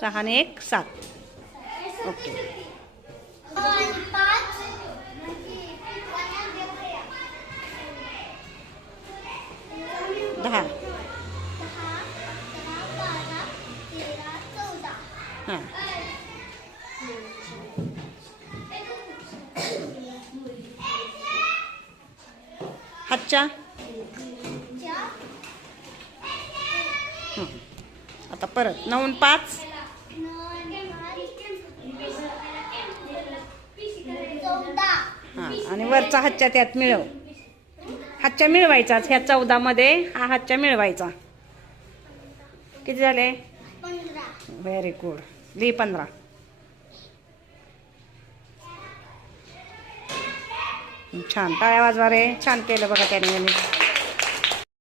6 आणि 1 7. ओके. 10. हां. हातच्या. आता परत 9 आणि 5. हां, आणि वरचा हातच्या त्यात मिळव. हातच्या मिळवायचाच ह्या 14 मध्ये हा हातच्या मिळवायचा. किती झाले? 15. Very good. लिही 15. छान. टाळ्या वाजवा रे. छान केलं बघा त्याने.